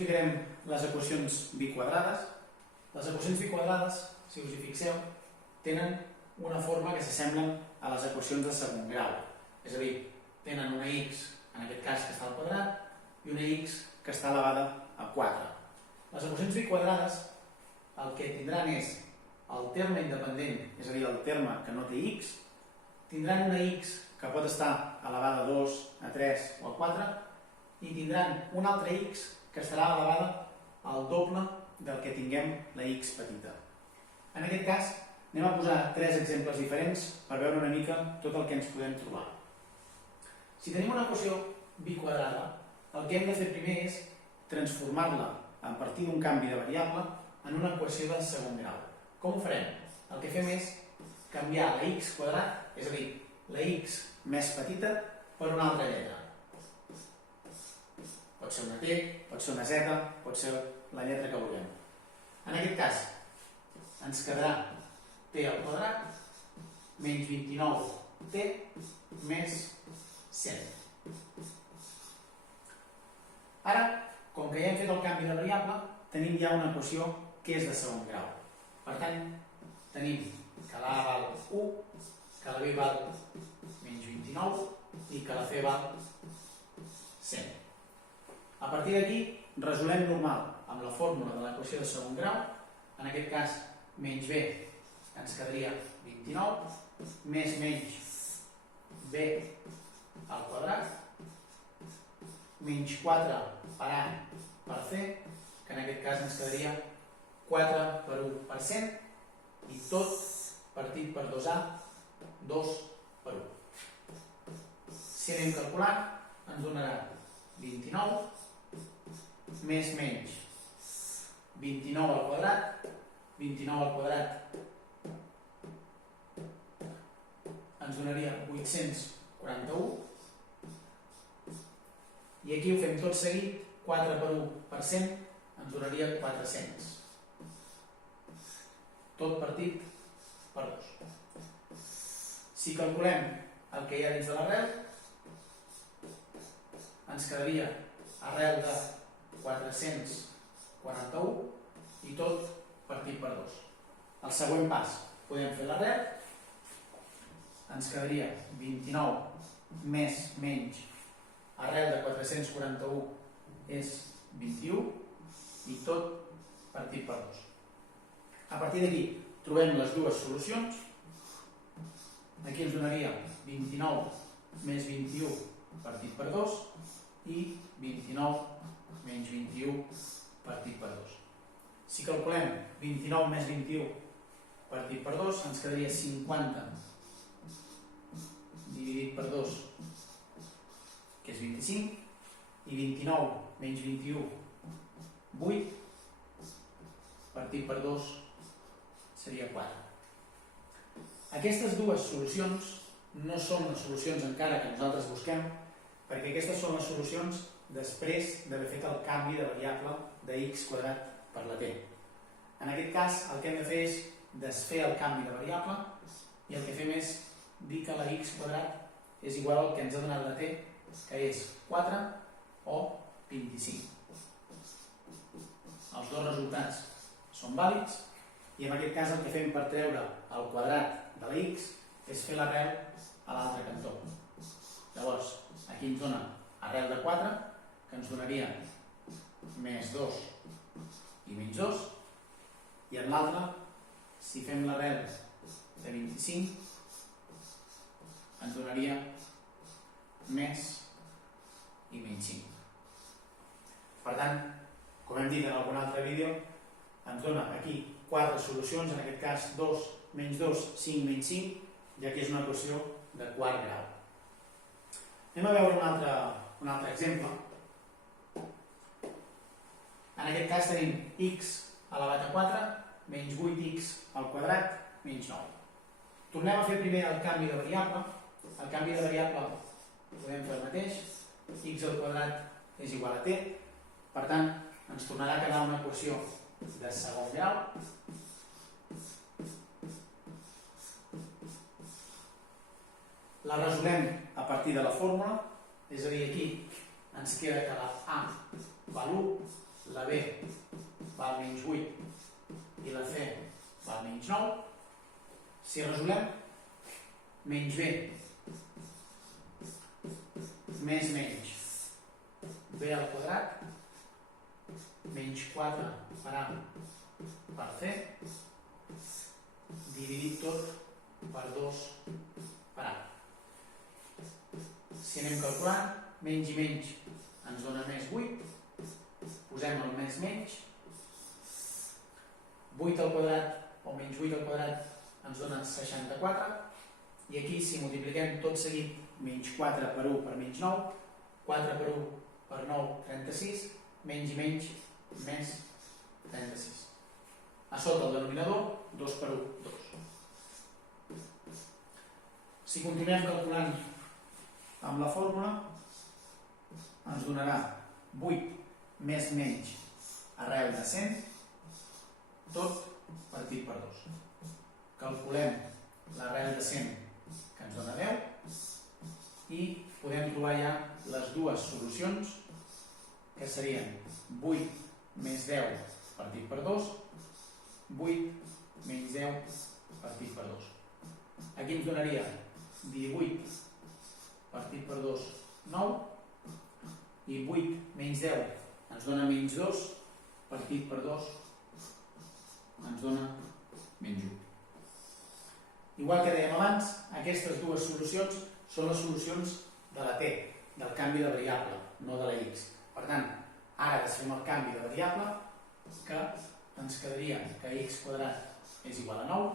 explicarem les equacions biquadrades. Les equacions biquadrades, si us hi fixeu, tenen una forma que s'assemblen a les equacions de segon grau. És a dir, tenen una x, en aquest cas, que està al quadrat, i una x que està elevada a 4. Les equacions biquadrades el que tindran és el terme independent, és a dir, el terme que no té x, tindran una x que pot estar elevada a 2, a 3 o a 4, i tindran una altra x que estarà elevada al doble del que tinguem la x petita. En aquest cas, anem a posar 3 exemples diferents per veure una mica tot el que ens podem trobar. Si tenim una equació biquadrada, el que hem de fer primer és transformar-la a partir d'un canvi de variable en una equació de segon grau. Com ho farem? El que fem és canviar la x quadrat, és a dir, la x més petita, per una altra lletra. Pot ser una t, pot ser una z, pot ser la lletra que vulguem. En aquest cas, ens quedarà t al quadrat menys 29t més 100. Ara, com que ja hem fet el canvi de variable, tenim ja una equació que és de segon grau. Per tant, tenim que la a val 1, que la b val menys 29 i que la c val 100. A partir d'aquí, resolem normal amb la fórmula de l'equació de segon grau. En aquest cas, menys b ens quedaria 29, més menys b al quadrat, menys 4 per a per c, que en aquest cas ens quedaria 4 per 1 per 100, i tot partit per 2a, 2 per 1. Si anem calculant, ens donarà 29 més menys 29 al quadrat, 29 al quadrat ens donaria 841, i aquí ho fem tot seguit, 4 per 1 per 100 ens donaria 400. Tot partit per 2. Si calculem el que hi ha dins de l'arrel, ens quedaria arrel de 441 i tot partit per 2. El següent pas, podem fer l'arrel, ens quedaria 29 més menys arrel de 441 és 21 i tot partit per 2. A partir d'aquí trobem les dues solucions. Aquí ens donaria 29 més 21 partit per 2 i 29 menys 21 partit per 2. Si calculem 29 més 21 partit per 2, ens quedaria 50 dividit per 2, que és 25, i 29 menys 21, 8, partit per 2 seria 4. Aquestes dues solucions no són les solucions encara que nosaltres busquem, perquè aquestes són les solucions després d'haver fet el canvi de variable de x quadrat per la t. En aquest cas, el que hem de fer és desfer el canvi de variable i el que fem és dir que la x quadrat és igual al que ens ha donat la t, que és 4 o 25. Els dos resultats són vàlids i en aquest cas el que fem per treure el quadrat de la x és fer l'arrel a l'altre cantó. Llavors, aquí ens dona arrel de 4, que ens donaria més 2 i menys 2, i en l'altre, si fem l'arrel de 25, ens donaria més i menys 5. Per tant, com hem dit en algun altre vídeo, ens dona aquí 4 solucions, en aquest cas 2 menys 2, 5 menys 5, ja que és una equació de quart grau. Anem a veure un altre exemple. En aquest cas tenim x elevat a 4 menys 8x al quadrat menys 9. Tornem a fer primer el canvi de variable. El canvi de variable podem fer el mateix. X al quadrat és igual a t. Per tant, ens tornarà a quedar una equació de segon grau. La resolem a partir de la fórmula, és a dir, aquí ens queda que la a val 1, la B val menys 8 i la C val menys 9. Si resolem, menys B més menys B al quadrat menys 4 per A per C dividit tot per 2 per A. Si anem calculant, menys i menys ens dona més 8, posem el més menys, 8 al quadrat o menys 8 al quadrat ens dona 64, i aquí si multipliquem tot seguit menys 4 per 1 per menys 9, 4 per 1 per 9, 36, menys i menys, més 36. A sota el denominador, 2 per 1, 2. Si continuem calculant amb la fórmula, ens donarà 8 més menys arrel de 100, tot partit per 2. Calculem l'arrel de 100, que ens dona 10, i podem trobar ja les dues solucions, que serien 8 més 10 partit per 2, 8 menys 10 partit per 2. Aquí ens donaria 18 partit per 2, 9, i 8 menys 10 ens dona menys 2, partit per 2 ens dona menys 1. Igual que dèiem abans, aquestes dues solucions són les solucions de la t, del canvi de variable, no de la x. Per tant, ara desfem el canvi de variable, que ens quedaria que x quadrat és igual a 9,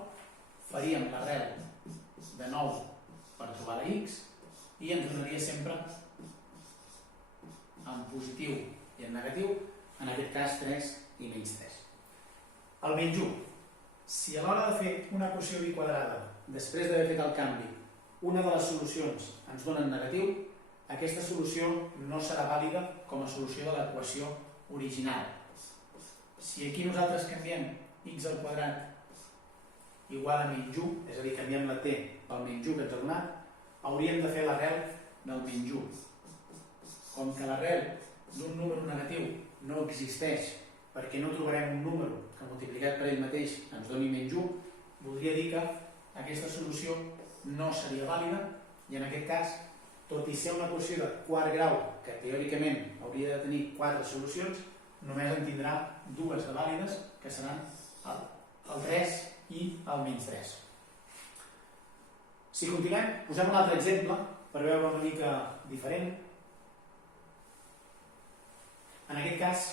faríem l'arrel de 9 per trobar la x, i ens donaria sempre en positiu i en negatiu, en aquest cas 3 i menys 3. El menys 1. Si a l'hora de fer una equació biquadrada, després d'haver fet el canvi, una de les solucions ens dona negatiu, aquesta solució no serà vàlida com a solució de l'equació original. Si aquí nosaltres canviem x al quadrat igual a menys 1, és a dir, canviem la t pel menys 1 que ens ha donat, hauríem de fer l'arrel del menys 1. Com que l'arrel d'un número negatiu no existeix perquè no trobarem un número que multiplicat per ell mateix ens doni menys 1, voldria dir que aquesta solució no seria vàlida i en aquest cas, tot i ser una equació de quart grau que teòricament hauria de tenir 4 solucions, només en tindrà 2 de vàlides, que seran el 3 i el menys 3. Si continuem, posem un altre exemple per veure una mica diferent. En aquest cas,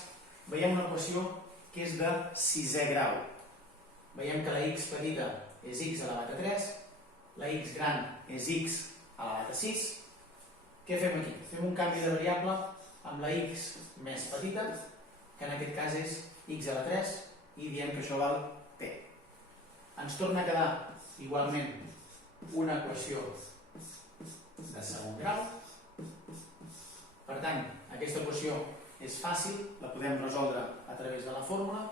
veiem una equació que és de 6è grau. Veiem que la x petita és x elevat a 3, la x gran és x elevat a 6. Què fem aquí? Fem un canvi de variable amb la x més petita, que en aquest cas és x a la 3, i diem que això val t. Ens torna a quedar igualment una equació de segon grau. Per tant, aquesta equació és fàcil, la podem resoldre a través de la fórmula.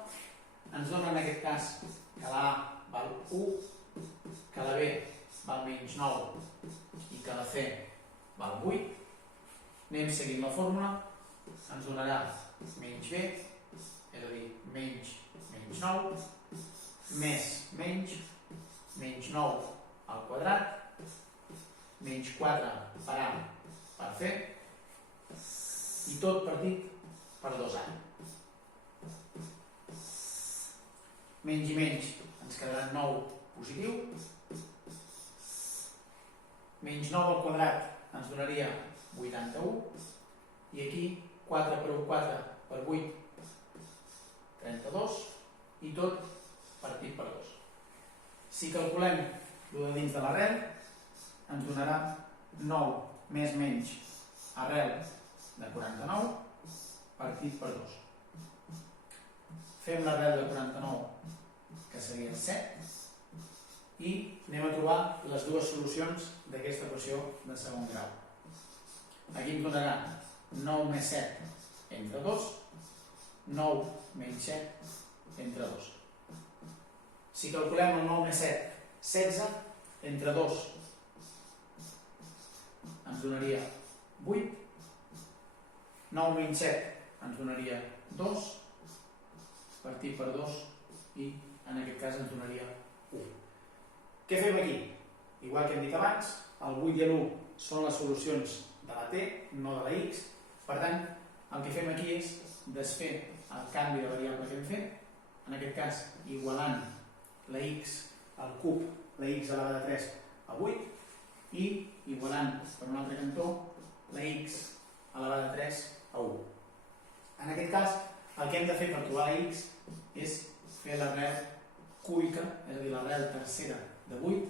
Ens dona en aquest cas que la A val 1, que la B val menys 9 i que la C val 8. Anem seguint la fórmula, ens donarà menys B, és a dir, menys 9, més menys 9 al quadrat, menys 4 per A per C, i tot partit per 2A. Menys i menys ens quedarà 9 positiu, menys 9 al quadrat ens donaria 81, i aquí 4 per 1, 4 per 8, 32, i tot partit per 2. Si calculem el de dins de l'arrel, ens donarà 9 més menys arrel de 49 partit per 2. Fem l'arrel de 49, que seria 7, i anem a trobar les dues solucions d'aquesta equació de segon grau. Aquí ens donarà 9 més 7 entre 2, 9 menys 7 entre 2. Si calculem el 9 més 7, 16, entre 2 ens donaria 8, 9 menys 7 ens donaria 2, partir per 2 i en aquest cas ens donaria 1. Què fem aquí? Igual que hem dit abans, el 8 i l'1 són les solucions de la t, no de la x. Per tant, el que fem aquí és desfer el canvi de variable que hem fet, en aquest cas igualant la x al cub, la x elevada a 3 a 8, i igualant per un altre cantó la x elevada a 3 a 1. En aquest cas, el que hem de fer per trobar la x és fer l'arrel cúbica, és a dir, l'arrel tercera de 8,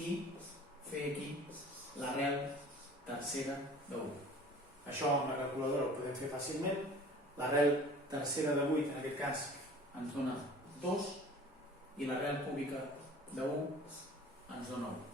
i fer aquí l'arrel tercera de 1. Això amb la calculadora ho podem fer fàcilment. L'arrel tercera de 8, en aquest cas, ens dona 2, i l'arrel cúbica de 1 ens dona 1.